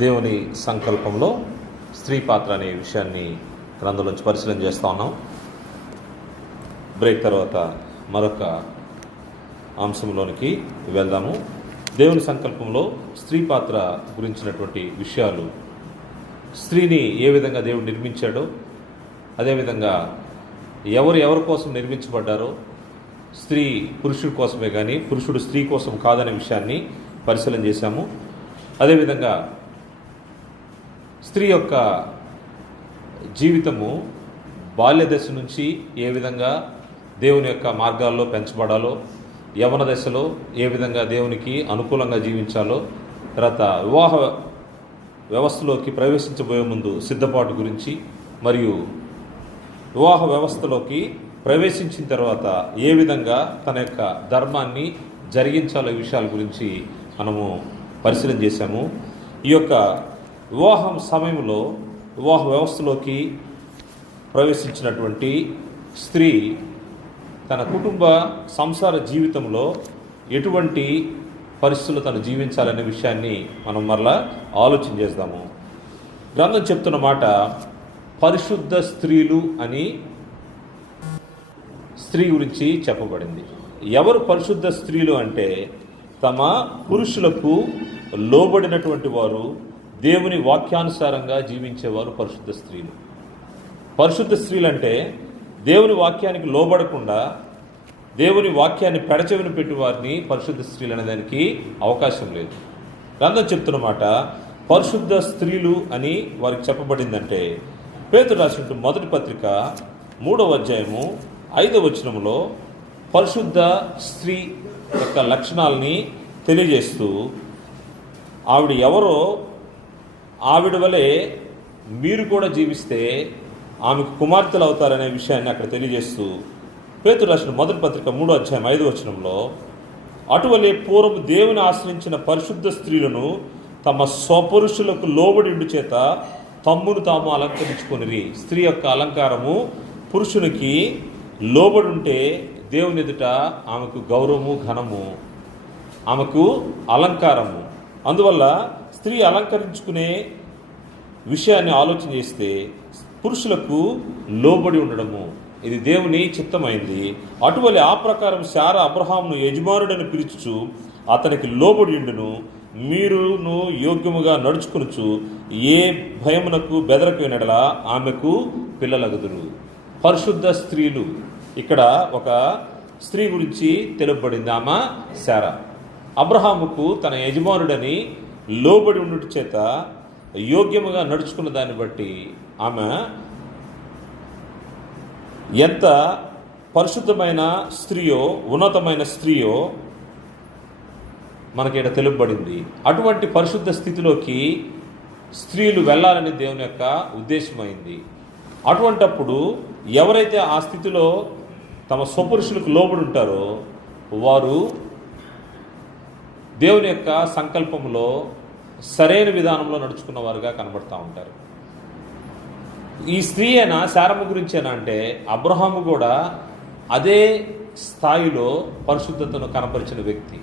దేవుని సంకల్పంలో స్త్రీ పాత్ర అనే విషయాన్ని గ్రంథంలోంచి పరిశీలన చేస్తూ ఉన్నాం. బ్రేక్ తర్వాత మరొక అంశంలోనికి వెళ్దాము. దేవుని సంకల్పంలో స్త్రీ పాత్ర గురించినటువంటి విషయాలు, స్త్రీని ఏ విధంగా దేవుడు నిర్మించాడో, అదేవిధంగా ఎవరి కోసం నిర్మించబడ్డారో, స్త్రీ పురుషుడి కోసమే కానీ పురుషుడు స్త్రీ కోసం కాదనే విషయాన్ని పరిశీలన చేశాము. అదేవిధంగా స్త్రీ యొక్క జీవితము బాల్య దశ నుంచి ఏ విధంగా దేవుని యొక్క మార్గాల్లో పెంచబడాలో, యవ్వన దశలో ఏ విధంగా దేవునికి అనుకూలంగా జీవించాలో, తర్వాత వివాహ వ్యవస్థలోకి ప్రవేశించబోయే ముందు సిద్ధపాటు గురించి, మరియు వివాహ వ్యవస్థలోకి ప్రవేశించిన తర్వాత ఏ విధంగా తన యొక్క ధర్మాన్ని జరిగించాలో ఈ విషయాల గురించి మనము పరిశీలన చేశాము. ఈ యొక్క వివాహం సమయంలో వివాహ వ్యవస్థలోకి ప్రవేశించినటువంటి స్త్రీ తన కుటుంబ సంసార జీవితంలో ఎటువంటి పరిస్థితులు తను జీవించాలనే విషయాన్ని మనం మరలా ఆలోచన చేద్దాము. గ్రంథం చెప్తున్న మాట పరిశుద్ధ స్త్రీలు అని స్త్రీ గురించి చెప్పబడింది. ఎవరు పరిశుద్ధ స్త్రీలు అంటే తమ పురుషులకు లోబడినటువంటి వారు, దేవుని వాక్యానుసారంగా జీవించేవారు పరిశుద్ధ స్త్రీలు. పరిశుద్ధ స్త్రీలు అంటే దేవుని వాక్యానికి లోబడకుండా దేవుని వాక్యాన్ని పెడచెవిన పెట్టి వారిని పరిశుద్ధ స్త్రీలు అనేదానికి అవకాశం లేదు. గ్రంథం చెప్తున్నమాట పరిశుద్ధ స్త్రీలు అని వారికి చెప్పబడిందంటే, పేతురు రాసిన మొదటి పత్రిక 3వ అధ్యాయము 5వ వచనంలో పరిశుద్ధ స్త్రీ యొక్క లక్షణాలని తెలియజేస్తూ, ఆవిడ ఎవరో ఆవిడ వలె మీరు కూడా జీవిస్తే ఆమెకు కుమార్తెలు అవుతారనే విషయాన్ని అక్కడ తెలియజేస్తూ, పేతురు రాసిన మొదటి పత్రిక 3వ అధ్యాయం 5వ వచనంలో, అటువలే పూర్వం దేవుని ఆశ్రయించిన పరిశుద్ధ స్త్రీలను తమ స్వపురుషులకు లోబడి చేత తమ్మును తాము అలంకరించుకొనిరి. స్త్రీ యొక్క అలంకారము పురుషునికి లోబడి ఉంటే దేవుని ఎదుట ఆమెకు గౌరవము, ఘనము, ఆమెకు అలంకారము. అందువల్ల స్త్రీ అలంకరించుకునే విషయాన్ని ఆలోచన చేస్తే పురుషులకు లోబడి ఉండడము ఇది దేవుని చిత్తమైంది. అటువలే ఆ ప్రకారం శారా అబ్రహామును యజమానుడని పిలుచుచు అతనికి లోబడి ఉండును. మీరును యోగ్యముగా నడుచుకొనుచు ఏ భయమునకు బెదరకపోయినడలా ఆమెకు పిల్లలగుదురు. పరిశుద్ధ స్త్రీలు, ఇక్కడ ఒక స్త్రీ గురించి తెలుపబడింది. ఆమె శారా అబ్రహాముకు తన యజమానుడని లోబడి ఉండుట చేత యోగ్యముగా నడుచుకున్న దాన్ని బట్టి ఆమె ఎంత పరిశుద్ధమైన స్త్రీయో, ఉన్నతమైన స్త్రీయో మనకి తెలుపబడింది. అటువంటి పరిశుద్ధ స్థితిలోకి స్త్రీలు వెళ్ళాలని దేవుని యొక్క ఉద్దేశమైంది. అటువంటప్పుడు ఎవరైతే ఆ స్థితిలో తమ స్వపురుషులకు లోబడి ఉంటారో వారు దేవుని యొక్క సంకల్పంలో సరైన విధానంలో నడుచుకున్న వారుగా కనబడుతూ ఉంటారు. ఈ స్త్రీ అయినా శారమ్మ గురించేనా అంటే అబ్రహాము కూడా అదే స్థాయిలో పరిశుద్ధతను కనపరిచిన వ్యక్తి.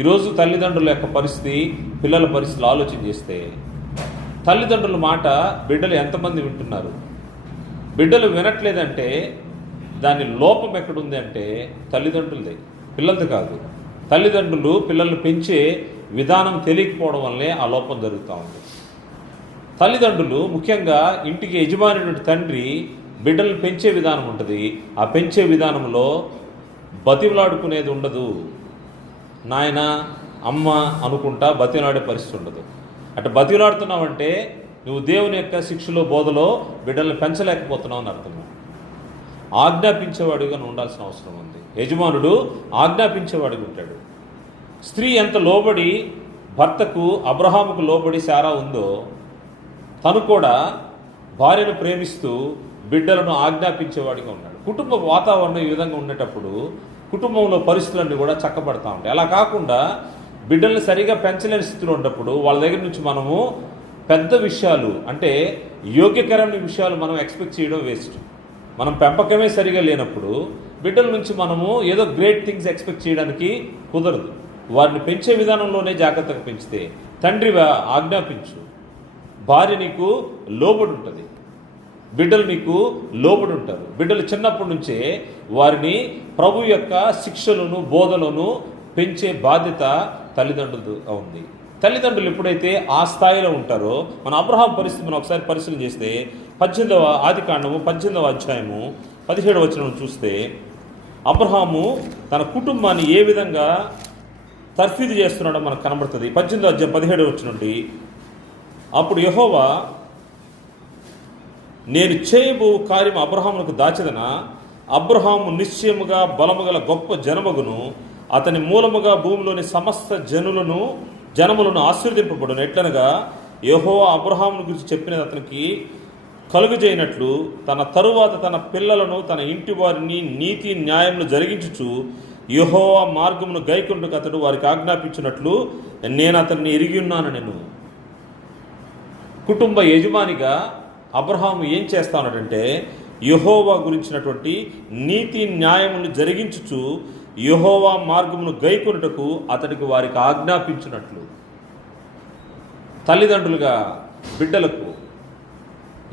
ఈరోజు తల్లిదండ్రుల యొక్క పరిస్థితి, పిల్లల పరిస్థితులు ఆలోచన చేస్తే తల్లిదండ్రుల మాట బిడ్డలు ఎంతమంది వింటున్నారు? బిడ్డలు వినట్లేదంటే దాని లోపం ఎక్కడుంది అంటే తల్లిదండ్రులదే, పిల్లలది కాదు. తల్లిదండ్రులు పిల్లల్ని పెంచే విధానం తెలియకపోవడం వల్లే ఆ లోపం జరుగుతూ ఉంది. తల్లిదండ్రులు, ముఖ్యంగా ఇంటికి యజమాని తండ్రి బిడ్డలను పెంచే విధానం ఉంటుంది. ఆ పెంచే విధానంలో బతిమలాడుకునేది ఉండదు. నాయన అమ్మ అనుకుంటా బతిమలాడే పరిస్థితి ఉండదు. అటు బతిమలాడుతున్నావంటే నువ్వు దేవుని యొక్క శిక్షలో, బోధలో బిడ్డలను పెంచలేకపోతున్నావు అని అర్థం. ఆజ్ఞాపించేవాడుగా ఉండాల్సిన అవసరం ఉంది. యజమానుడు ఆజ్ఞాపించేవాడుగా ఉంటాడు. స్త్రీ ఎంత లోబడి భర్తకు, అబ్రహాముకు లోబడి శారా ఉందో, తను కూడా భార్యను ప్రేమిస్తూ బిడ్డలను ఆజ్ఞాపించేవాడిగా ఉన్నాడు. కుటుంబ వాతావరణం ఈ విధంగా ఉండేటప్పుడు కుటుంబంలో పరిస్థితులన్నీ కూడా చక్కబడతా ఉంటాయి. అలా కాకుండా బిడ్డల్ని సరిగా పెంచలేని స్థితిలో ఉన్నప్పుడు వాళ్ళ దగ్గర నుంచి మనము పెద్ద విషయాలు, అంటే యోగ్యకరమైన విషయాలు మనం ఎక్స్పెక్ట్ చేయడం వేస్ట్. మనం పెంపకమే సరిగా లేనప్పుడు బిడ్డల నుంచి మనము ఏదో గ్రేట్ థింగ్స్ ఎక్స్పెక్ట్ చేయడానికి కుదరదు. వారిని పెంచే విధానంలోనే జాగ్రత్తగా పెంచితే, తండ్రివా ఆజ్ఞాపించు, భార్య నీకు లోబడి ఉంటుంది, బిడ్డలు నీకు లోబడి ఉంటారు. బిడ్డలు చిన్నప్పటి నుంచే వారిని ప్రభు యొక్క శిక్షలను బోధలను పెంచే బాధ్యత తల్లిదండ్రులుగా ఉంది. తల్లిదండ్రులు ఎప్పుడైతే ఆ స్థాయిలో ఉంటారో, మన అబ్రహాం పరిస్థితి మనం ఒకసారి పరిశీలన చేస్తే 18వ ఆదికాండము 18వ అధ్యాయము 17వ వచనం చూస్తే అబ్రహాము తన కుటుంబాన్ని ఏ విధంగా తర్ఫీదు చేస్తున్నాడో మనకు కనబడుతుంది. 18వ అధ్యాయం 17వ వచనం నుండి, అప్పుడు యెహోవా, నేను చేయబో కార్యం అబ్రహామునకు దాచెదన, అబ్రహాము నిశ్చయముగా బలముగల గొప్ప జనమగును, అతని మూలముగా భూమిలోని సమస్త జనములను ఆశీర్వదింపబడును. ఎట్లనగా యెహోవా అబ్రహామును గురించి చెప్పినది అతనికి కలుగజేయనట్లు తన తరువాత తన పిల్లలను తన ఇంటి వారిని నీతి న్యాయములు జరిగించుచు యెహోవా మార్గమును గైకొండుకు అతడు వారికి ఆజ్ఞాపించినట్లు నేను అతన్ని ఎరిగి ఉన్నాను. నేను కుటుంబ యజమానిగా అబ్రహాము ఏం చేస్తా ఉన్నాడంటే, యెహోవా గురించినటువంటి నీతి న్యాయమును జరిగించుచు యెహోవా మార్గమును గైకొనుటకు అతడికి వారికి ఆజ్ఞాపించినట్లు. తల్లిదండ్రులుగా బిడ్డలకు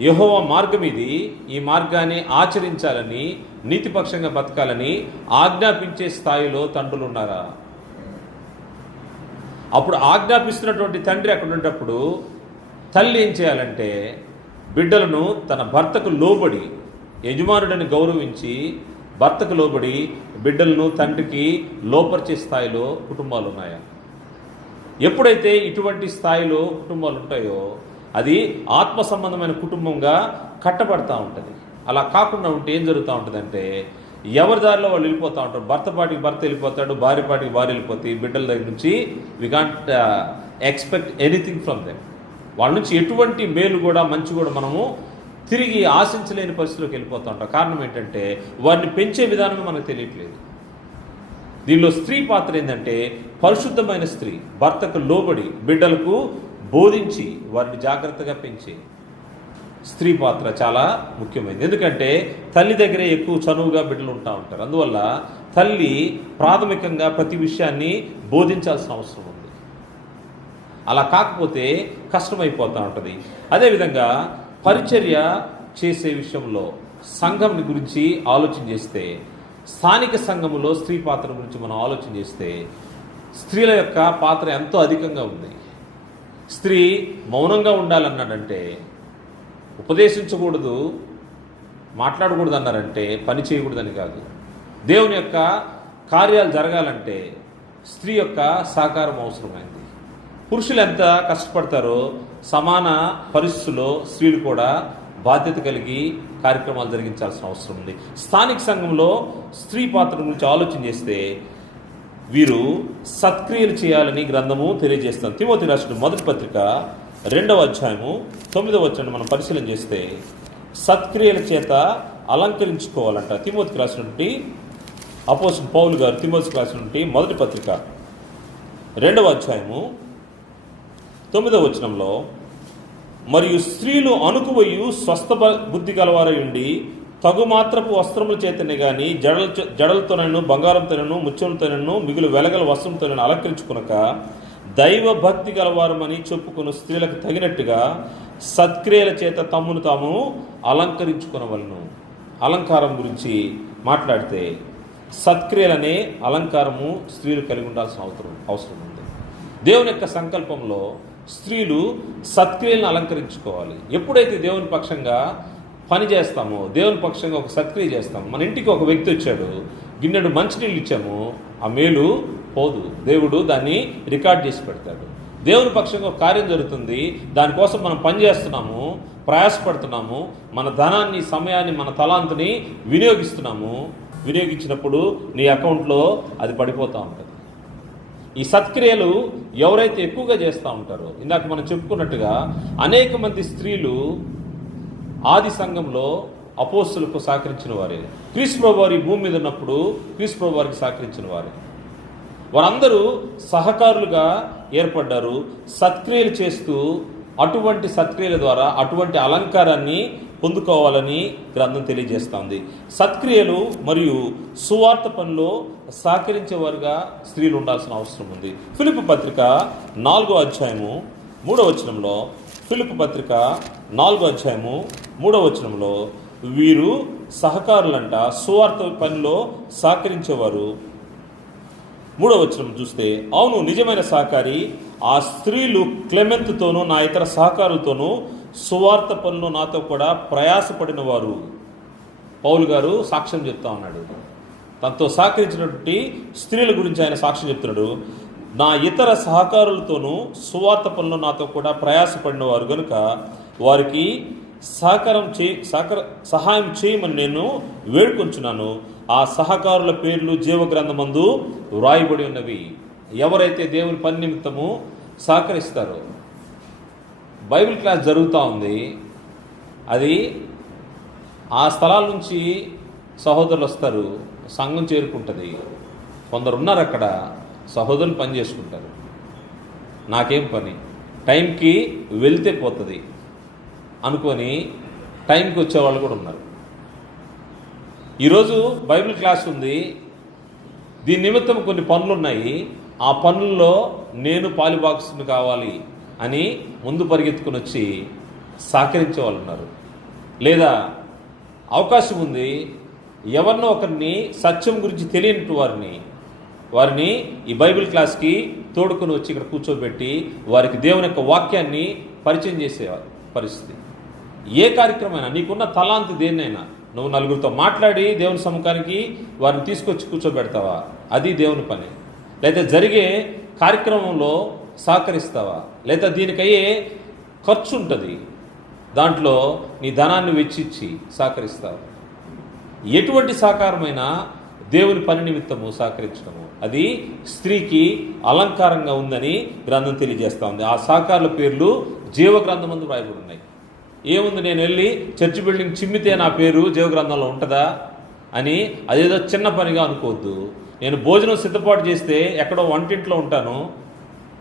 యెహోవా మార్గం ఇది, ఈ మార్గాన్ని ఆచరించాలని, నీతిపక్షంగా బతకాలని ఆజ్ఞాపించే స్థాయిలో తండ్రులు ఉన్నారా? అప్పుడు ఆజ్ఞాపిస్తున్నటువంటి తండ్రి అక్కడ ఉన్నప్పుడు తల్లి ఏం చేయాలంటే, బిడ్డలను తన భర్తకు లోబడి, యజమానుడిని గౌరవించి భర్తకు లోబడి బిడ్డలను తండ్రికి లోపరిచే స్థాయిలో కుటుంబాలు ఉన్నాయా? ఎప్పుడైతే ఇటువంటి స్థాయిలో కుటుంబాలు ఉంటాయో అది ఆత్మ సంబంధమైన కుటుంబంగా కట్టబడతా ఉంటుంది. అలా కాకుండా ఉంటే ఏం జరుగుతూ ఉంటుందంటే, ఎవరి దారిలో వాళ్ళు వెళ్ళిపోతూ ఉంటారు. భర్త పాటికి భర్త వెళ్ళిపోతాడు, భార్య పాటికి భార్య వెళ్ళిపోతాయి. బిడ్డల దగ్గర నుంచి we can't expect anything from them. వాళ్ళ నుంచి ఎటువంటి మేలు కూడా మంచి కూడా మనము తిరిగి ఆశించలేని పరిస్థితిలోకి వెళ్ళిపోతూ ఉంటాం. కారణం ఏంటంటే, వారిని పెంచే విధానమే మనకు తెలియట్లేదు. దీనిలో స్త్రీ పాత్ర ఏంటంటే, పరిశుద్ధమైన స్త్రీ భర్తకు లోబడి బిడ్డలకు బోధించి వారిని జాగ్రత్తగా పెంచే స్త్రీ పాత్ర చాలా ముఖ్యమైనది. ఎందుకంటే తల్లి దగ్గరే ఎక్కువ చనువుగా బిడ్డలు ఉంటా ఉంటారు. అందువల్ల తల్లి ప్రాథమికంగా ప్రతి విషయాన్ని బోధించాల్సిన అవసరం ఉంది. అలా కాకపోతే కష్టమైపోతూ ఉంటుంది. అదేవిధంగా పరిచర్య చేసే విషయంలో సంఘం గురించి ఆలోచన చేస్తే, స్థానిక సంఘములో స్త్రీ పాత్ర గురించి మనం ఆలోచన చేస్తే, స్త్రీల యొక్క పాత్ర ఎంతో అధికంగా ఉంది. స్త్రీ మౌనంగా ఉండాలన్నాడంటే, ఉపదేశించకూడదు, మాట్లాడకూడదు అన్నారంటే పని చేయకూడదని కాదు. దేవుని యొక్క కార్యాలు జరగాలంటే స్త్రీ యొక్క సహకారం అవసరమైంది. పురుషులు ఎంత కష్టపడతారో సమాన పరిస్థితుల్లో స్త్రీలు కూడా బాధ్యత కలిగి కార్యక్రమాలు జరిగించాల్సిన అవసరం ఉంది. స్థానిక సంఘంలో స్త్రీ పాత్ర గురించి ఆలోచన చేస్తే వీరు సత్క్రియలు చేయాలని గ్రంథము తెలియజేస్తాం. తిమోతి రాసిన మొదటి పత్రిక 2వ అధ్యాయము 9వ వచనం మనం పరిశీలన చేస్తే, సత్క్రియల చేత అలంకరించుకోవాలంట. తిమోతికి రాసినటువంటి అపోస్తలుడు పౌలు గారు తిమోతికి రాసినటువంటి మొదటి పత్రిక 2వ అధ్యాయము 9వ వచనంలో, మరియు స్త్రీలు అణుకువయ్యు స్వస్థ బుద్ధి గలవారై ఉండి తగుమాత్రపు వస్త్రముల చేతనే గాని జడలతోనూ బంగారంతోనూ ముత్యములతోనూ మిగులు వెలగల వస్త్రంతోనూ అలంకరించుకునక దైవ భక్తి గలవారమని చెప్పుకున్న స్త్రీలకు తగినట్టుగా సత్క్రియల చేత తమ్మును తాము అలంకరించుకునవలను. అలంకారం గురించి మాట్లాడితే సత్క్రియలనే అలంకారము స్త్రీలు కలిగి ఉండాల్సిన అవసరం ఉంది. దేవుని యొక్క సంకల్పంలో స్త్రీలు సత్క్రియలను అలంకరించుకోవాలి. ఎప్పుడైతే దేవుని పక్షంగా పని చేస్తామో, దేవుని పక్షంగా ఒక సత్క్రియ చేస్తాము. మన ఇంటికి ఒక వ్యక్తి వచ్చాడు, గిన్నెడు మంచినీళ్ళు ఇచ్చాము, ఆ మేలు పోదు. దేవుడు దాన్ని రికార్డ్ చేసి పెడతాడు. దేవుని పక్షంగా ఒక కార్యం జరుగుతుంది, దానికోసం మనం పని చేస్తున్నాము, ప్రయాసపడుతున్నాము, మన ధనాన్ని, సమయాన్ని, మన తలాంతుని వినియోగించినప్పుడు నీ అకౌంట్లో అది పడిపోతూ ఉంటుంది. ఈ సత్క్రియలు ఎవరైతే ఎక్కువగా చేస్తూ ఉంటారో, ఇందాక మనం చెప్పుకున్నట్టుగా అనేక మంది స్త్రీలు ఆది సంఘంలో అపోస్తలులకు సహకరించిన వారే. క్రీస్తు ప్రభువు వారి భూమి మీద ఉన్నప్పుడు క్రీస్తు ప్రభువు వారికి సహకరించిన వారే. వారందరూ సహకారులుగా ఏర్పడ్డారు. సత్క్రియలు చేస్తూ అటువంటి సత్క్రియల ద్వారా అటువంటి అలంకారాన్ని పొందుకోవాలని గ్రంథం తెలియజేస్తుంది. సత్క్రియలు మరియు సువార్త పనిలో సహకరించేవారుగా స్త్రీలు ఉండాల్సిన అవసరం ఉంది. ఫిలిప్పీ పత్రిక 4వ అధ్యాయము 3వ వచనంలో, ఫిలిప్పీ పత్రిక 4వ అధ్యాయము 3వ వచనంలో, వీరు సహకారులంట, సువార్త పనిలో సహకరించేవారు. 3వ వచనం చూస్తే, అవును నిజమైన సహకారి ఆ స్త్రీలు క్లెమెంత్తోనూ నా ఇతర సహకారులతోనూ సువార్త పనులు నాతో కూడా ప్రయాసపడిన వారు. పౌలు గారు సాక్ష్యం చెప్తా ఉన్నాడు. తనతో సహకరించినటువంటి స్త్రీల గురించి ఆయన సాక్ష్యం చెప్తున్నాడు. నా ఇతర సహకారులతోనూ సువార్త పనులు నాతో కూడా ప్రయాసపడిన వారు కనుక వారికి సహాయం చేయమని నేను వేడుకొంచున్నాను. ఆ సహకారుల పేర్లు జీవగ్రంథమందు వ్రాయబడి ఉన్నవి. ఎవరైతే దేవుని పని నిమిత్తము సహకరిస్తారో. బైబిల్ క్లాస్ జరుగుతూ ఉంది. అది ఆ స్థలాల నుంచి సహోదరులు వస్తారు, సంఘం చేరుకుంటుంది. కొందరు ఉన్నారు అక్కడ, సహోదరులు పని చేసుకుంటారు. నాకేం పని, టైంకి వెళ్తే పోతుంది అనుకొని టైంకి వచ్చేవాళ్ళు కూడా ఉన్నారు. ఈరోజు బైబిల్ క్లాస్ ఉంది, దీని నిమిత్తం కొన్ని పనులు ఉన్నాయి, ఆ పనుల్లో నేను పాలిబాక్స్ని కావాలి అని ముందు పరిగెత్తుకుని వచ్చి సహకరించే వాళ్ళు ఉన్నారు. లేదా అవకాశం ఉంది, ఎవరినో ఒకరిని సత్యం గురించి తెలియని వారిని ఈ బైబిల్ క్లాస్కి తోడుకొని వచ్చి ఇక్కడ కూర్చోబెట్టి వారికి దేవుని యొక్క వాక్యాన్ని పరిచయం చేసే పరిస్థితి. ఏ కార్యక్రమైనా నీకున్న తలాంతి దేన్నైనా నువ్వు నలుగురితో మాట్లాడి దేవుని సముఖానికి వారిని తీసుకొచ్చి కూర్చోబెడతావా? అది దేవుని పని. లేదా జరిగే కార్యక్రమంలో సహకరిస్తావా? లేదా దీనికయ్యే ఖర్చు ఉంటుంది, దాంట్లో నీ ధనాన్ని వెచ్చిచ్చి సహకరిస్తావా? ఎటువంటి సహకారమైనా దేవుని పని నిమిత్తము సహకరించడము అది స్త్రీకి అలంకారంగా ఉందని గ్రంథం తెలియజేస్తూ ఉంది. ఆ సహకారుల పేర్లు జీవగ్రంథమందు రాయబడి ఉన్నాయి. ఏముంది, నేను వెళ్ళి చర్చి బిల్డింగ్ చిమ్మితే నా పేరు జీవగ్రంథంలో ఉంటుందా అని అదేదో చిన్న పనిగా అనుకోవద్దు. నేను భోజనం సిద్ధపాటు చేస్తే ఎక్కడో వంటింట్లో ఉంటాను,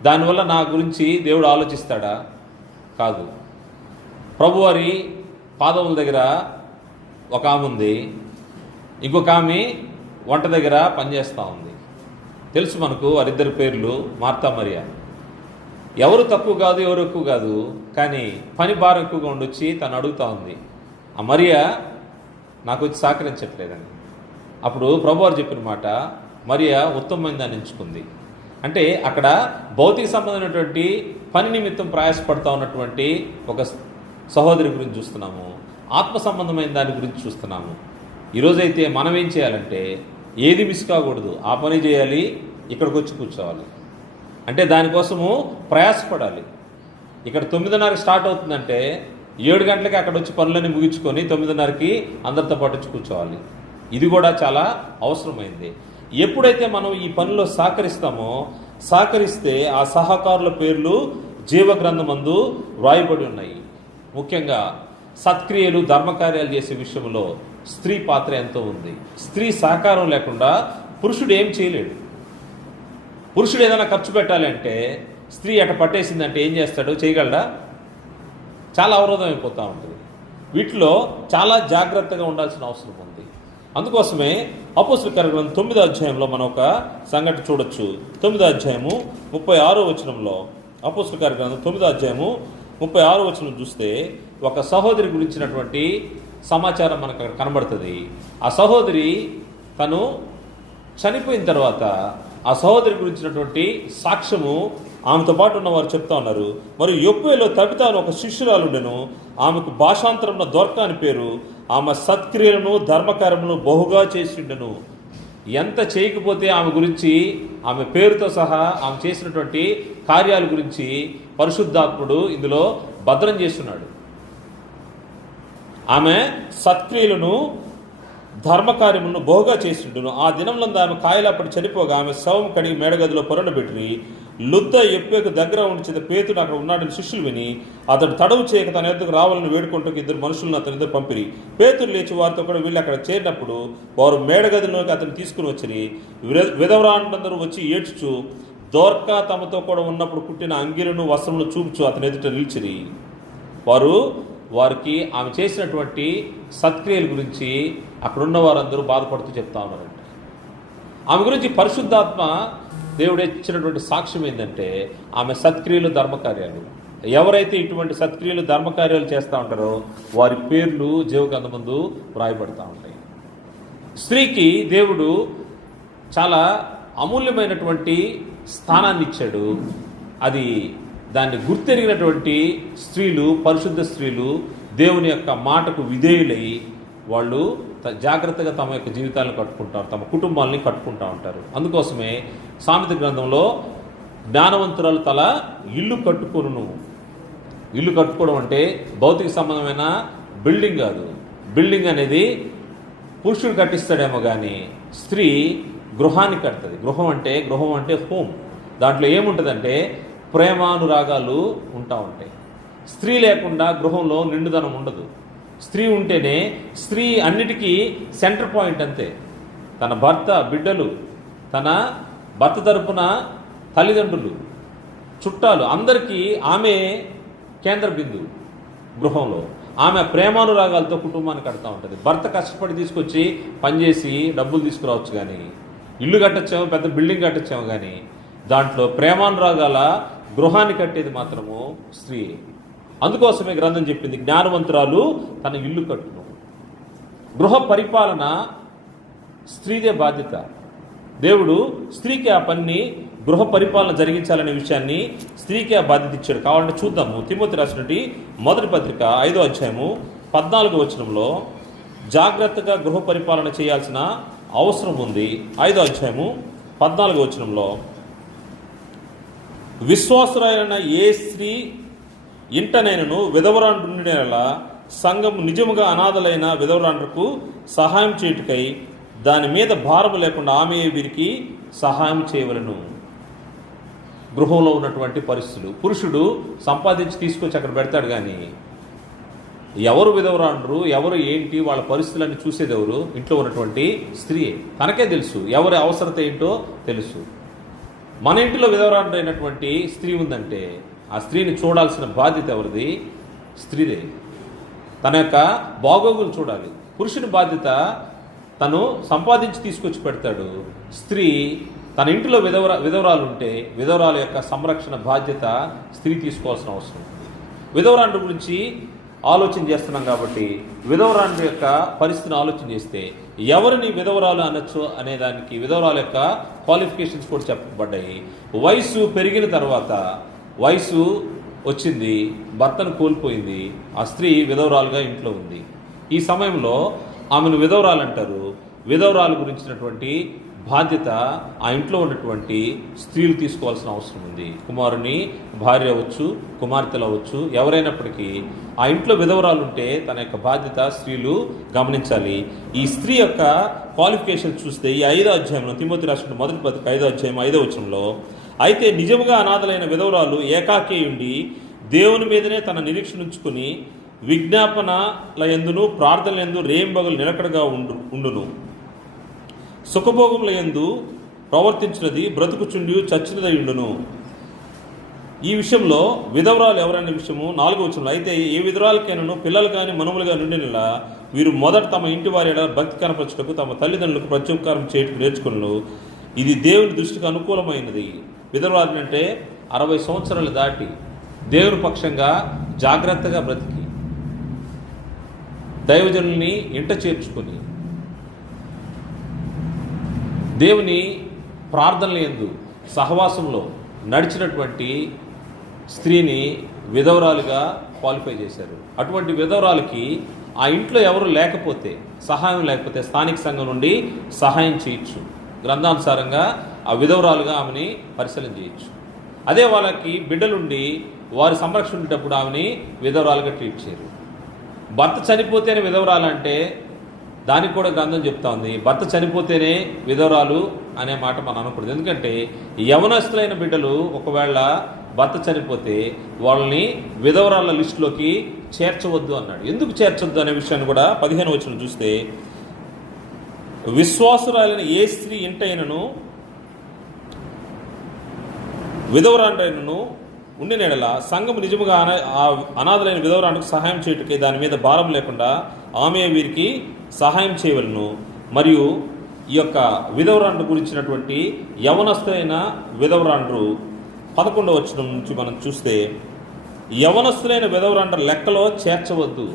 దానివల్ల నా గురించి దేవుడు ఆలోచిస్తాడా? కాదు. ప్రభువారి పాదముల దగ్గర ఒక ఆమె ఉంది, ఇంకొక ఆమె వంట దగ్గర పనిచేస్తూ ఉంది. తెలుసు మనకు వారిద్దరి పేర్లు మార్తా మరియా. ఎవరు తక్కువ కాదు, ఎవరు ఎక్కువ కాదు, కానీ పని భారం ఎక్కువగా ఉండొచ్చి తను అడుగుతూ ఉంది, ఆ మరియా నాకు వచ్చి సహకరించట్లేదని. అప్పుడు ప్రభువారు చెప్పిన మాట, మరియా ఉత్తమమైన దాన్ని ఎంచుకుంది. అంటే అక్కడ భౌతిక సంబంధమైనటువంటి పని నిమిత్తం ప్రయాసపడుతూ ఉన్నటువంటి ఒక సహోదరి గురించి చూస్తున్నాము, ఆత్మ సంబంధమైన దాని గురించి చూస్తున్నాము. ఈరోజైతే మనం ఏం చేయాలంటే ఏది మిస్ కాకూడదు, ఆ పని చేయాలి, ఇక్కడికి వచ్చి కూర్చోవాలి. అంటే దానికోసము ప్రయాసపడాలి. ఇక్కడ 9:30 స్టార్ట్ అవుతుందంటే 7 గంటలకి అక్కడ వచ్చి పనులన్నీ ముగించుకొని 9:30కి అందరితో పాటు వచ్చి కూర్చోవాలి. ఇది కూడా చాలా అవసరమైంది. ఎప్పుడైతే మనం ఈ పనిలో సహకరిస్తే ఆ సహకారుల పేర్లు జీవగ్రంథమందు వ్రాయబడి ఉన్నాయి. ముఖ్యంగా సత్క్రియలు ధర్మకార్యాలు చేసే విషయంలో స్త్రీ పాత్ర ఎంతో ఉంది. స్త్రీ సహకారం లేకుండా పురుషుడు ఏం చేయలేడు. పురుషుడు ఏదైనా ఖర్చు పెట్టాలి అంటే స్త్రీ అట పట్టేసిందంటే ఏం చేస్తాడు? చేయగలడా? చాలా అవరోధం అయిపోతూ ఉంటుంది. వీటిలో చాలా జాగ్రత్తగా ఉండాల్సిన అవసరం ఉంది. అందుకోసమే అపోస్తలుల కార్యగ్రంథం 9వ అధ్యాయంలో మనం ఒక సంఘటన చూడొచ్చు. 9వ అధ్యాయము 36వ వచనంలో, అపోస్తలుల కార్యగ్రంథం 9వ అధ్యాయము 36వ వచనం చూస్తే ఒక సహోదరి గురించినటువంటి సమాచారం మనకు అక్కడ కనబడుతుంది. ఆ సహోదరి తను చనిపోయిన తర్వాత ఆ సహోదరి గురించినటువంటి సాక్ష్యము ఆమెతో పాటు ఉన్నవారు చెప్తా ఉన్నారు. మరియు యొప్పేలో తబిత అని ఒక శిష్యురాలుండెను, ఆమెకు భాషాంతరంలో దొర్కా అని పేరు. ఆమె సత్క్రియలను ధర్మకార్యములను బహుగా చేసిండెను. ఎంత చేయకపోతే ఆమె గురించి, ఆమె పేరుతో సహా ఆమె చేసినటువంటి కార్యాల గురించి పరిశుద్ధాత్ముడు ఇందులో భద్రం చేస్తున్నాడు. ఆమె సత్క్రియలను ధర్మకార్యములను బహుగా చేసిండును. ఆ దినంలో ఆమె కాయలప్పటి చనిపోగా ఆమె శవం కడిగి మేడగదిలో పొరనబెట్టి లుద్ద ఎప్పేకు దగ్గర ఉండి పేతుడు అక్కడ ఉన్నాడని శిష్యులు విని అతడు తడవు చేయక తన ఎద్దుకు రావాలని వేడుకుంటూ 2 మనుషులను అతని ఇద్దరు పంపిరి. పేతుడు లేచి వారితో కూడా వీళ్ళు అక్కడ చేరినప్పుడు వారు మేడగదిలోకి అతను తీసుకుని వచ్చి విధవరాండ్రందరూ వచ్చి ఏడ్చుచు దోర్కా తమతో కూడా ఉన్నప్పుడు కుట్టిన అంగిలను వస్త్రమును చూపుచు అతని ఎదుట నిలిచిరి. వారు వారికి ఆమె చేసినటువంటి సత్క్రియల గురించి అక్కడున్న వారందరూ బాధపడుతూ చెప్తా ఉన్నారంట. ఆమె గురించి పరిశుద్ధాత్మ దేవుడు ఇచ్చినటువంటి సాక్ష్యం ఏంటంటే ఆమె సత్క్రియలు, ధర్మకార్యాలు. ఎవరైతే ఇటువంటి సత్క్రియలు, ధర్మకార్యాలు చేస్తూ ఉంటారో వారి పేర్లు జీవగ్రంథమందు వ్రాయబడతా ఉంటాయి. స్త్రీకి దేవుడు చాలా అమూల్యమైనటువంటి స్థానాన్ని ఇచ్చాడు. అది దాన్ని గుర్తెరిగినటువంటి స్త్రీలు, పరిశుద్ధ స్త్రీలు దేవుని యొక్క మాటకు విధేయులై వాళ్ళు జాగ్రత్తగా తమ యొక్క జీవితాలను కట్టుకుంటారు, తమ కుటుంబాలని కట్టుకుంటూ ఉంటారు. అందుకోసమే సామెత గ్రంథంలో జ్ఞానవంతురాలు తల ఇల్లు కట్టుకొనును. ఇల్లు కట్టుకోవడం అంటే భౌతిక సంబంధమైన బిల్డింగ్ కాదు. బిల్డింగ్ అనేది పురుషుడు కట్టిస్తాడేమో కానీ స్త్రీ గృహాన్ని కడుతుంది. గృహం అంటే హోమ్. దాంట్లో ఏముంటుందంటే ప్రేమానురాగాలు ఉంటా ఉంటాయి. స్త్రీ లేకుండా గృహంలో నిండుదనం ఉండదు. స్త్రీ ఉంటేనే స్త్రీ అన్నిటికీ సెంటర్ పాయింట్. అంతే, తన భర్త, బిడ్డలు, తన భర్త తరపున తల్లిదండ్రులు, చుట్టాలు, అందరికీ ఆమె కేంద్ర బిందువు. గృహంలో ఆమె ప్రేమానురాగాలతో కుటుంబాన్ని కడతా ఉంటుంది. భర్త కష్టపడి తీసుకొచ్చి పనిచేసి డబ్బులు తీసుకురావచ్చు, కానీ ఇల్లు కట్టచ్చాము, పెద్ద బిల్డింగ్ కట్టచ్చాము, కానీ దాంట్లో ప్రేమానురాగాల గృహాన్ని కట్టేది మాత్రము స్త్రీ. అందుకోసమే గ్రంథం చెప్పింది, జ్ఞానవంతురాలు తన ఇల్లు కట్టును. గృహ పరిపాలన స్త్రీదే బాధ్యత. దేవుడు స్త్రీకి ఆ పని, గృహ పరిపాలన జరిగించాలనే విషయాన్ని స్త్రీకి ఆ బాధ్యత ఇచ్చాడు. కావాలంటే చూద్దాము. తిమోతి రాసినటువంటి మొదటి పత్రిక 5వ అధ్యాయము 14వ వచనంలో జాగ్రత్తగా గృహ పరిపాలన చేయాల్సిన అవసరం ఉంది. 5వ అధ్యాయము 14వ వచనంలో, విశ్వాసురాలైన ఏ స్త్రీ ఇంటనైనను విధవరాండునేలా సంఘం నిజముగా అనాథలైన విధవరాండ్రకు సహాయం చేయుటకై దాని మీద భారము లేకుండా ఆమె వీరికి సహాయం చేయవలను. గృహంలో ఉన్నటువంటి పరిస్థితులు, పురుషుడు సంపాదించి తీసుకొచ్చి అక్కడ పెడతాడు, కానీ ఎవరు విధవరాండ్రు, ఎవరు ఏంటి, వాళ్ళ పరిస్థితులన్నీ చూసేది ఎవరు? ఇంట్లో ఉన్నటువంటి స్త్రీయే. తనకే తెలుసు ఎవరి అవసరత ఏంటో తెలుసు. మన ఇంటిలో విధవరాండ్రు అయినటువంటి స్త్రీ ఉందంటే ఆ స్త్రీని చూడాల్సిన బాధ్యత ఎవరిది? స్త్రీదే. తన యొక్క బాగోగులు చూడాలి. పురుషుని బాధ్యత తను సంపాదించి తీసుకొచ్చి పెడతాడు. స్త్రీ తన ఇంటిలో విధవరాలు ఉంటే విధవరాల యొక్క సంరక్షణ బాధ్యత స్త్రీ తీసుకోవాల్సిన అవసరం. విధవరాండ్రు గురించి ఆలోచన చేస్తున్నాం కాబట్టి విధవరాండ్రు యొక్క పరిస్థితిని ఆలోచన చేస్తే ఎవరిని విధవరాలు అనొచ్చు అనే దానికి విధవరాల యొక్క క్వాలిఫికేషన్స్ కూడా చెప్పబడ్డాయి. వయసు పెరిగిన తర్వాత, వయసు వచ్చింది, భర్తను కోల్పోయింది, ఆ స్త్రీ విధవరాలుగా ఇంట్లో ఉంది. ఈ సమయంలో ఆమెను విధవరాలు అంటారు. విధవరాలు గురించినటువంటి బాధ్యత ఆ ఇంట్లో ఉన్నటువంటి స్త్రీలు తీసుకోవాల్సిన అవసరం ఉంది. కుమారుని భార్య అవ్వచ్చు, కుమార్తెలు అవ్వచ్చు, ఎవరైనప్పటికీ ఆ ఇంట్లో విధవరాలు ఉంటే తన యొక్క బాధ్యత స్త్రీలు గమనించాలి. ఈ స్త్రీ యొక్క క్వాలిఫికేషన్ చూస్తే ఈ 5వ అధ్యాయంలో, తిమోతి రాసిన మొదటి పత్రిక 5వ అధ్యాయం 5వ వచనంలో, అయితే నిజముగా అనాథలైన విధవరాలు ఏకాకే ఉండి దేవుని మీదనే తన నిరీక్షణ ఉంచుకుని విజ్ఞాపనల యందును ప్రార్థనల యందు రేంబగలు నిలకడగా ఉండును. సుఖభోగముల యందు ప్రవర్తించినది బ్రతుకుచుండి చచ్చినదై ఉండును. ఈ విషయంలో విధవరాలు ఎవరనే విషయము 4వ వచనంలో, అయితే ఏ విధవరాలకైనాను పిల్లలు కానీ మనుమలుగా నుండినలా వీరు మొదట తమ ఇంటి వారి భక్తి కనపరచుటకు తమ తల్లిదండ్రులకు ప్రత్యుపకారం చేయటకు నేర్చుకును. ఇది దేవుని దృష్టికి అనుకూలమైనది. విధవరాలు అంటే 60 సంవత్సరాలు దాటి దేవుని పక్షంగా జాగ్రత్తగా బ్రతికి దైవజనుల్ని ఇంట చేర్చుకొని దేవుని ప్రార్థనల యందు సహవాసంలో నడిచినటువంటి స్త్రీని విధవరాలుగా క్వాలిఫై చేశారు. అటువంటి విధవరాలకి ఆ ఇంట్లో ఎవరు లేకపోతే, సహాయం లేకపోతే స్థానిక సంఘం నుండి సహాయం చేయొచ్చు. గ్రంథానుసారంగా ఆ విధవరాలుగా ఆమెని పరిశీలన చేయొచ్చు. అదే వాళ్ళకి బిడ్డలుండి వారి సంరక్షణ ఉండేటప్పుడు ఆమెని విధవరాలుగా ట్రీట్ చేయరు. భర్త చనిపోతేనే విధవరాలు అంటే దానికి కూడా గ్రంథం చెప్తా ఉంది, భర్త చనిపోతేనే విధవరాలు అనే మాట మనం అనకూడదు. ఎందుకంటే యవనస్తులైన బిడ్డలు ఒకవేళ భర్త చనిపోతే వాళ్ళని విధవరాల లిస్టులోకి చేర్చవద్దు అన్నాడు. ఎందుకు చేర్చొద్దు అనే విషయాన్ని కూడా 15వ వచనం చూస్తే, విశ్వాసురాలైన ఏ స్త్రీ ఇంటైనను విధవరాండ్రైనను ఉండిన యెడల సంఘము నిజముగా ఆ అనాథలైన విధవరానికి సహాయం చేయుటకై దాని మీద భారం లేకుండా ఆమె వీరికి సహాయం చేయవలను. మరియు ఈ యొక్క విధవరాండ్రు గురించినటువంటి యవనస్తులైన విధవరాండ్రు 11వ వచనం నుంచి మనం చూస్తే, యవనస్తులైన విధవరాండ్ర లెక్కలో చేర్చవద్దు.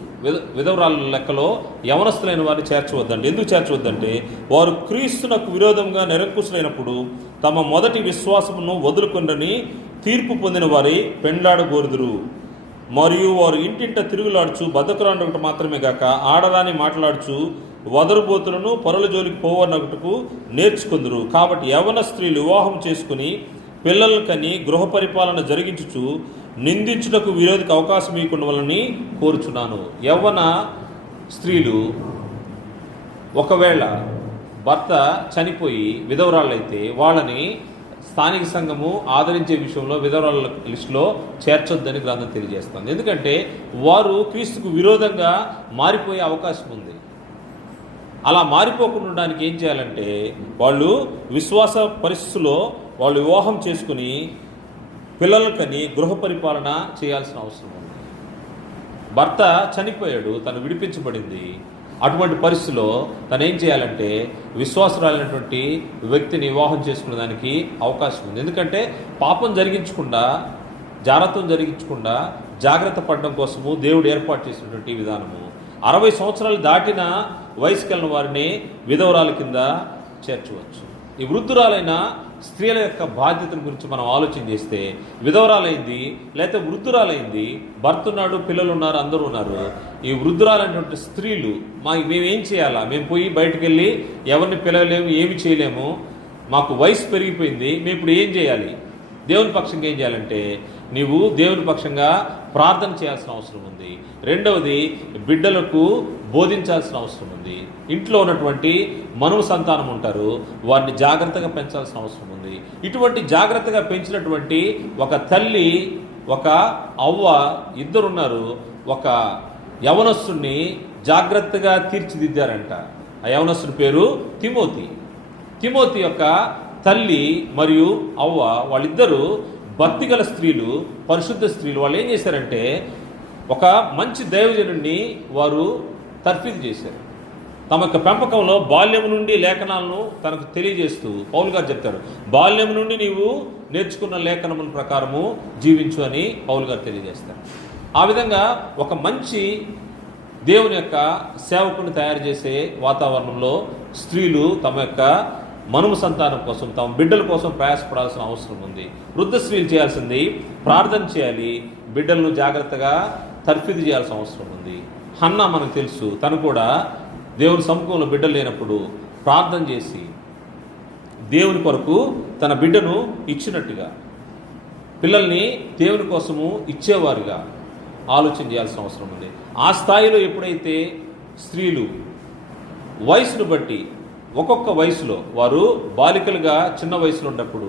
విధవరాళ్ళ లెక్కలో యవనస్తులైన వారిని చేర్చవద్దండి. ఎందుకు చేర్చవద్దంటే, వారు క్రీస్తునకు విరోధంగా నిరంకుశులైనప్పుడు తమ మొదటి విశ్వాసమును వదులుకొండని తీర్పు పొందిన వారి పెండ్లాడగోరుదురు. మరియు వారు ఇంటింట తిరుగులాడుచు బద్దకురాండొకటి మాత్రమే గాక ఆడరాని మాట్లాడుచు వదరుబోతులను పరుల జోలికి పోవనొకటుకు నేర్చుకుందరు. కాబట్టి యవన స్త్రీలు వివాహం చేసుకుని పిల్లలను కని గృహ పరిపాలన జరిగించుచు నిందించుటకు విరోధికి అవకాశం ఇవ్వకుండా వలని కోరుచున్నాను. యవ్వన స్త్రీలు ఒకవేళ భర్త చనిపోయి విధవరాళ్ళైతే వాళ్ళని స్థానిక సంఘము ఆదరించే విషయంలో విధవరాళ్ళ లిస్టులో చేర్చొద్దని గ్రంథం తెలియజేస్తుంది. ఎందుకంటే వారు క్రీస్తుకు విరోధంగా మారిపోయే అవకాశం ఉంది. అలా మారిపోకుండా ఉండడానికి ఏం చేయాలంటే, వాళ్ళు విశ్వాస పరిస్థితుల్లో వాళ్ళు వివాహం చేసుకుని పిల్లలకని గృహ పరిపాలన చేయాల్సిన అవసరం ఉంది. భర్త చనిపోయాడు, తను విడిపించబడింది. అటువంటి పరిస్థితిలో తను ఏం చేయాలంటే విశ్వాసరాలైనటువంటి వ్యక్తిని వివాహం చేసుకునే దానికి అవకాశం ఉంది. ఎందుకంటే పాపం జరిగించకుండా, జాగ్రత్తం జరిగించకుండా జాగ్రత్త పడడం కోసము దేవుడు ఏర్పాటు చేసినటువంటి విధానము. 60 సంవత్సరాలు దాటిన వయసుకు వెళ్ళిన వారిని విధవరాల కింద చేర్చవచ్చు. ఈ వృద్ధురాలైన స్త్రీల యొక్క బాధ్యతల గురించి మనం ఆలోచన చేస్తే, విధవరాలైంది లేకపోతే వృద్ధురాలైంది, భర్త ఉన్నాడు, పిల్లలు ఉన్నారు, అందరూ ఉన్నారు. ఈ వృద్ధురాలైనటువంటి స్త్రీలు మేమేం చేయాలా? మేము పోయి బయటకు వెళ్ళి ఎవరిని పిలవలేము, ఏమి చేయలేము, మాకు వయసు పెరిగిపోయింది, మేము ఇప్పుడు ఏం చేయాలి? దేవుని పక్షంగా ఏం చేయాలంటే, నీవు దేవుని పక్షంగా ప్రార్థన చేయాల్సిన అవసరం ఉంది. రెండవది, బిడ్డలకు బోధించాల్సిన అవసరం ఉంది. ఇంట్లో ఉన్నటువంటి మనువు సంతానం ఉంటారు, వారిని జాగ్రత్తగా పెంచాల్సిన అవసరం ఉంది. ఇటువంటి జాగ్రత్తగా పెంచినటువంటి ఒక తల్లి, ఒక అవ్వ, ఇద్దరున్నారు. ఒక యవనస్తుని జాగ్రత్తగా తీర్చిదిద్దారంట. ఆ యవనస్తుని పేరు తిమోతి. తిమోతి యొక్క తల్లి మరియు అవ్వ, వాళ్ళిద్దరూ భక్తిగల స్త్రీలు, పరిశుద్ధ స్త్రీలు. వాళ్ళు ఏం చేశారంటే, ఒక మంచి దైవజనుడిని వారు తర్ఫీదు చేశారు. తమ యొక్క పెంపకంలో బాల్యం నుండి లేఖనాలను తనకు తెలియజేస్తూ పౌలు గారు చెప్తారు, బాల్యం నుండి నీవు నేర్చుకున్న లేఖనముల ప్రకారము జీవించు అని పౌలు గారు తెలియజేస్తారు. ఆ విధంగా ఒక మంచి దేవుని యొక్క సేవకుని తయారు చేసే వాతావరణంలో స్త్రీలు తమ యొక్క మనుమ సంతానం కోసం, తమ బిడ్డల కోసం ప్రయాసపడాల్సిన అవసరం ఉంది. వృద్ధ స్త్రీలు చేయాల్సింది ప్రార్థన చేయాలి, బిడ్డలను జాగ్రత్తగా తర్ఫీదు చేయాల్సిన అవసరం ఉంది. హన్నా మనకు తెలుసు, తను కూడా దేవుని సముఖంలో బిడ్డలు లేనప్పుడు ప్రార్థన చేసి దేవుని కొరకు తన బిడ్డను ఇచ్చినట్టుగా, పిల్లల్ని దేవుని కోసము ఇచ్చేవారుగా ఆలోచన చేయాల్సిన అవసరం ఉంది. ఆ స్థాయిలో ఎప్పుడైతే స్త్రీలు వయసును బట్టి, ఒక్కొక్క వయసులో వారు బాలికలుగా చిన్న వయసులో ఉన్నప్పుడు,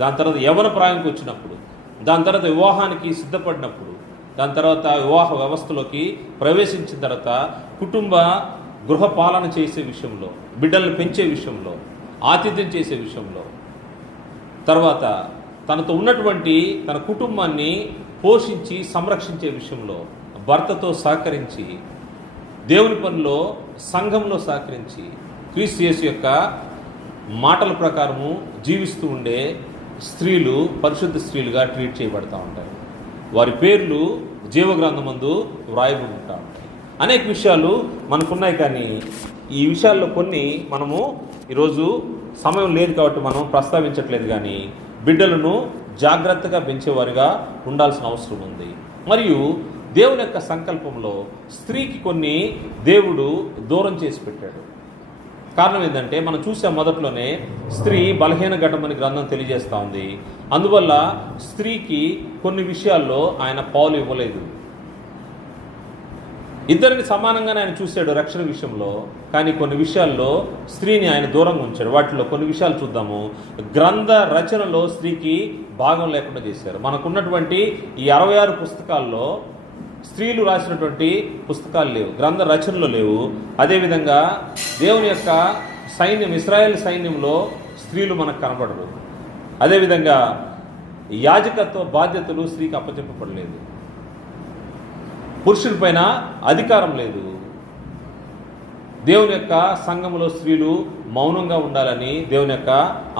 దాని తర్వాత యవ్వన ప్రాయంకి వచ్చినప్పుడు, దాని తర్వాత వివాహానికి సిద్ధపడినప్పుడు, దాని తర్వాత వివాహ వ్యవస్థలోకి ప్రవేశించిన తర్వాత కుటుంబ గృహ పాలన చేసే విషయంలో, బిడ్డలను పెంచే విషయంలో, ఆతిథ్యం చేసే విషయంలో, తర్వాత తనతో ఉన్నటువంటి తన కుటుంబాన్ని పోషించి సంరక్షించే విషయంలో భర్తతో సహకరించి, దేవుని పనిలో సంఘంలో సహకరించి, క్రీస్తు యేసు యొక్క మాటల ప్రకారము జీవిస్తూ ఉండే స్త్రీలు పరిశుద్ధ స్త్రీలుగా ట్రీట్ చేయబడతా ఉంటారు. వారి పేర్లు జీవగ్రంథమందు వ్రాయబడి ఉంటా ఉంటాయి. అనేక విషయాలు మనకున్నాయి, కానీ ఈ విషయాల్లో కొన్ని మనము ఈరోజు సమయం లేదు కాబట్టి మనం ప్రస్తావించట్లేదు. కానీ బిడ్డలను జాగ్రత్తగా పెంచేవారిగా ఉండాల్సిన అవసరం ఉంది. మరియు దేవుని యొక్క సంకల్పంలో స్త్రీకి కొన్ని దేవుడు దూరం చేసి పెట్టాడు. కారణం ఏంటంటే, మనం చూసే మొదట్లోనే స్త్రీ బలహీన ఘటమని గ్రంథం తెలియజేస్తూ ఉంది. అందువల్ల స్త్రీకి కొన్ని విషయాల్లో ఆయన పాలు ఇవ్వలేదు. ఇద్దరిని సమానంగానే ఆయన చూశాడు రక్షణ విషయంలో, కానీ కొన్ని విషయాల్లో స్త్రీని ఆయన దూరంగా ఉంచాడు. వాటిలో కొన్ని విషయాలు చూద్దాము. గ్రంథ రచనలో స్త్రీకి భాగం లేకుండా చేశారు. మనకున్నటువంటి ఈ 66 పుస్తకాల్లో స్త్రీలు రాసినటువంటి పుస్తకాలు లేవు, గ్రంథ రచనలు లేవు. అదేవిధంగా దేవుని యొక్క సైన్యం, ఇశ్రాయేల్ సైన్యంలో స్త్రీలు మనకు కనబడరు. అదేవిధంగా యాజకత్వ బాధ్యతలు స్త్రీకి అప్పచెప్పబడలేదు. పురుషుడి పైన అధికారం లేదు. దేవుని యొక్క సంఘములో స్త్రీలు మౌనంగా ఉండాలని దేవుని యొక్క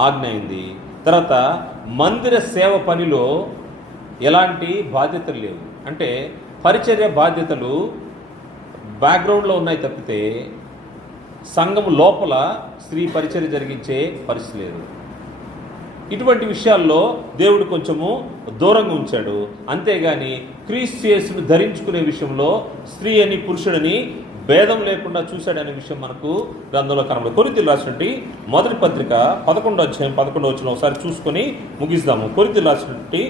ఆజ్ఞ అయింది. తర్వాత మందిర సేవ పనిలో ఎలాంటి బాధ్యతలు లేవు. అంటే పరిచర్య బాధ్యతలు బ్యాక్గ్రౌండ్లో ఉన్నాయి తప్పితే సంఘము లోపల స్త్రీ పరిచర్య జరిగించే పరిస్థితి లేదు. ఇటువంటి విషయాల్లో దేవుడు కొంచెము దూరంగా ఉంచాడు. అంతేగాని క్రీస్తు యేసును ధరించుకునే విషయంలో స్త్రీ అని పురుషుడని భేదం లేకుండా చూశాడనే విషయం మనకు గ్రంథంలో కనబడదు. కొరింథీయులకు రాసినటువంటి మొదటి పత్రిక 11వ అధ్యాయం 11వ వచనం ఒకసారి చూసుకొని ముగిస్తాము. కొరింథీయులకు రాసినటువంటి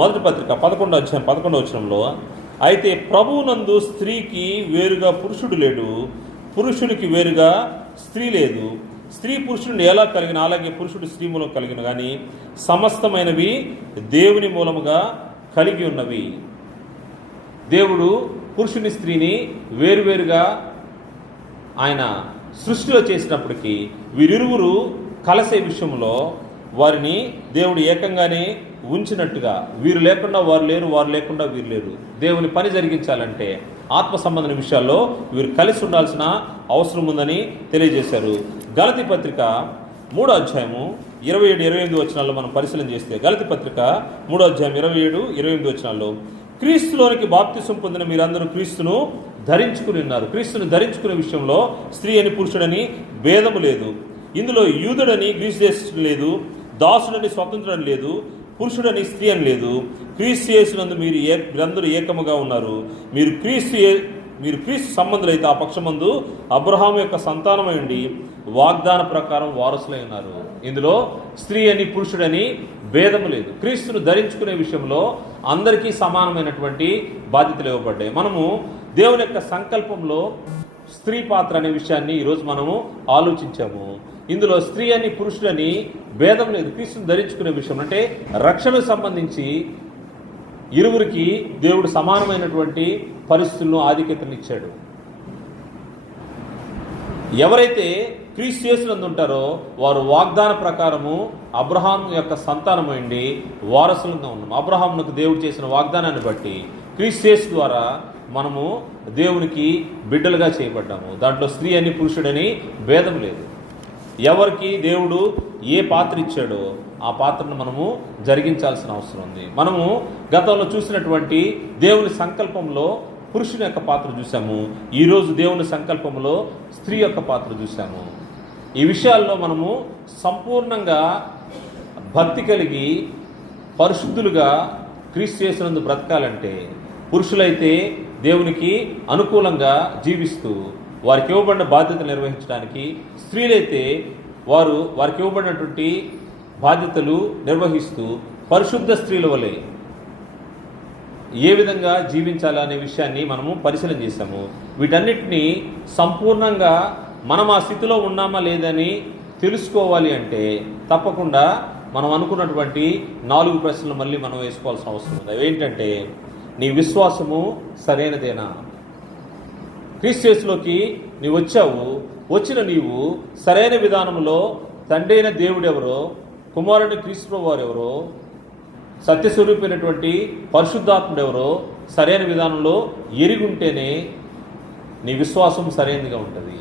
మొదటి పత్రిక 11వ అధ్యాయం 11వ వచనంలో, అయితే ప్రభువునందు స్త్రీకి వేరుగా పురుషుడు లేడు, పురుషునికి వేరుగా స్త్రీ లేదు. స్త్రీ పురుషుడిని ఎలా కలిగిన అలాగే పురుషుడు స్త్రీ మూలం కలిగిన కానీ సమస్తమైనవి దేవుని మూలముగా కలిగి ఉన్నవి. దేవుడు పురుషుని స్త్రీని వేరువేరుగా ఆయన సృష్టిలో చేసినప్పటికీ వీరిరువురు కలిసే విషయంలో వారిని దేవుడు ఏకంగానే ఉంచినట్టుగా, వీరు లేకుండా వారు లేరు, వారు లేకుండా వీరు లేరు. దేవుని పని జరిగించాలంటే ఆత్మ సంబంధమైన విషయాల్లో వీరు కలిసి ఉండాల్సిన అవసరం ఉందని తెలియజేశారు. గలతీ పత్రిక 3వ అధ్యాయము 27-28 వచనాల్లో మనం పరిశీలన చేస్తే, గలతీ పత్రిక 3వ అధ్యాయం 27-28 వచనాల్లో, క్రీస్తులోనికి బాప్తిసం పొందిన మీరందరూ క్రీస్తును ధరించుకుని ఉన్నారు. క్రీస్తును ధరించుకునే విషయంలో స్త్రీ అని పురుషుడని భేదము లేదు. ఇందులో యూదుడని గ్రీసు దేశం లేదు, దాసుడని స్వతంత్రుడని లేదు, పురుషుడని స్త్రీ అని లేదు. క్రీస్తు యేసునందు మీరందరూ ఏకముగా ఉన్నారు. మీరు క్రీస్తు సంబంధులైతే ఆ పక్షమందు అబ్రహాము యొక్క సంతానమై ఉండి వాగ్దాన ప్రకారం వారసులై ఉన్నారు. ఇందులో స్త్రీ అని పురుషుడని భేదము లేదు. క్రీస్తును ధరించుకునే విషయంలో అందరికీ సమానమైనటువంటి బాధ్యతలు ఇవ్వబడ్డాయి. మనము దేవుని యొక్క సంకల్పంలో స్త్రీ పాత్ర అనే విషయాన్ని ఈరోజు మనము ఆలోచించాము. ఇందులో స్త్రీ అని పురుషుడని భేదం లేదు. క్రీస్తును ధరించుకునే విషయం అంటే రక్షణకు సంబంధించి ఇరువురికి దేవుడు సమానమైనటువంటి పరిస్థితులను ఆధిక్యతనిచ్చాడు. ఎవరైతే క్రీస్తు యేసునందు ఉంటారో వారు వాగ్దాన ప్రకారము అబ్రహాం యొక్క సంతానమైండి వారసులుగా ఉన్నాము. అబ్రహామునకు దేవుడు చేసిన వాగ్దానాన్ని బట్టి క్రీస్తు యేసు ద్వారా మనము దేవునికి బిడ్డలుగా చేయబడ్డాము. దాంట్లో స్త్రీ అని పురుషుడని భేదం లేదు. ఎవరికి దేవుడు ఏ పాత్ర ఇచ్చాడో ఆ పాత్రను మనము జరిగించాల్సిన అవసరం ఉంది. మనము గతంలో చూసినటువంటి దేవుని సంకల్పంలో పురుషుని యొక్క పాత్ర చూసాము. ఈరోజు దేవుని సంకల్పంలో స్త్రీ యొక్క పాత్ర చూసాము. ఈ విషయాల్లో మనము సంపూర్ణంగా భక్తి కలిగి పరిశుద్ధులుగా క్రీస్తు యేసునందు బ్రతకాలంటే పురుషులైతే దేవునికి అనుకూలంగా జీవిస్తూ వారికి ఇవ్వబడిన బాధ్యతలు నిర్వహించడానికి, స్త్రీలైతే వారికి ఇవ్వబడినటువంటి బాధ్యతలు నిర్వహిస్తూ పరిశుద్ధ స్త్రీల వలె ఏ విధంగా జీవించాలనే విషయాన్ని మనము పరిశీలన చేశాము. వీటన్నిటినీ సంపూర్ణంగా మనం ఆ స్థితిలో ఉన్నామా లేదని తెలుసుకోవాలి అంటే తప్పకుండా మనం అనుకున్నటువంటి 4 ప్రశ్నలు మళ్ళీ మనం వేసుకోవాల్సిన అవసరం ఉంది. అవి ఏంటంటే, నీ విశ్వాసము సరైనదేనా? క్రీస్తు యేసులోకి నీవు వచ్చావు, వచ్చిన నీవు సరైన విధానంలో తండ్రి అయిన దేవుడెవరో, కుమారుని క్రీస్తు వారు ఎవరో, సత్యస్వరూపమైనటువంటి పరిశుద్ధాత్ముడెవరో సరైన విధానంలో ఎరిగుంటేనే నీ విశ్వాసం సరైనదిగా ఉంటుంది.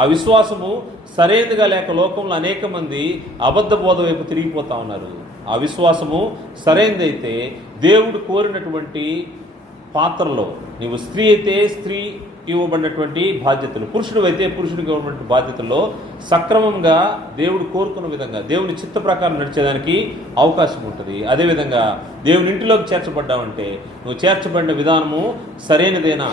ఆ విశ్వాసము సరైనదిగా లేక లోకంలో అనేక మంది అబద్ధ బోధ వైపు తిరిగిపోతా ఉన్నారు. ఆ విశ్వాసము సరైనదైతే దేవుడు కోరినటువంటి పాత్రలో, నీవు స్త్రీ అయితే స్త్రీ ఇవ్వబడినటువంటి బాధ్యతలు, పురుషుడు అయితే పురుషుడికి ఇవ్వబడిన బాధ్యతల్లో సక్రమంగా దేవుడు కోరుకున్న విధంగా దేవుని చిత్త ప్రకారం నడిచేదానికి అవకాశం ఉంటుంది. అదేవిధంగా దేవుని ఇంటిలోకి చేర్చబడ్డావంటే నువ్వు చేర్చబడిన విధానము సరైనదేనా,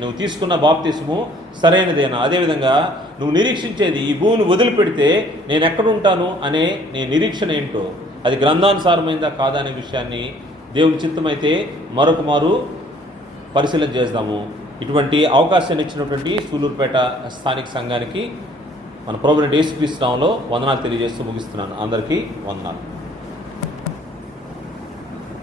నువ్వు తీసుకున్న బాప్తిస్ము సరైనదేనా, అదేవిధంగా నువ్వు నిరీక్షించేది ఈ భూమిని వదిలిపెడితే నేను ఎక్కడుంటాను అనే నీ నిరీక్షణ ఏంటో అది గ్రంథానుసారమైందా కాదా అనే విషయాన్ని దేవుని చిత్తమైతే మరొక మారు పరిశీలన చేద్దాము. ఇటువంటి అవకాశాన్ని ఇచ్చినటువంటి సూలూరుపేట స్థానిక సంఘానికి మన ప్రభువైన యేసుక్రీస్తు నామములో వందనాలు తెలియజేస్తూ ముగిస్తున్నాను. అందరికీ వందనాలు.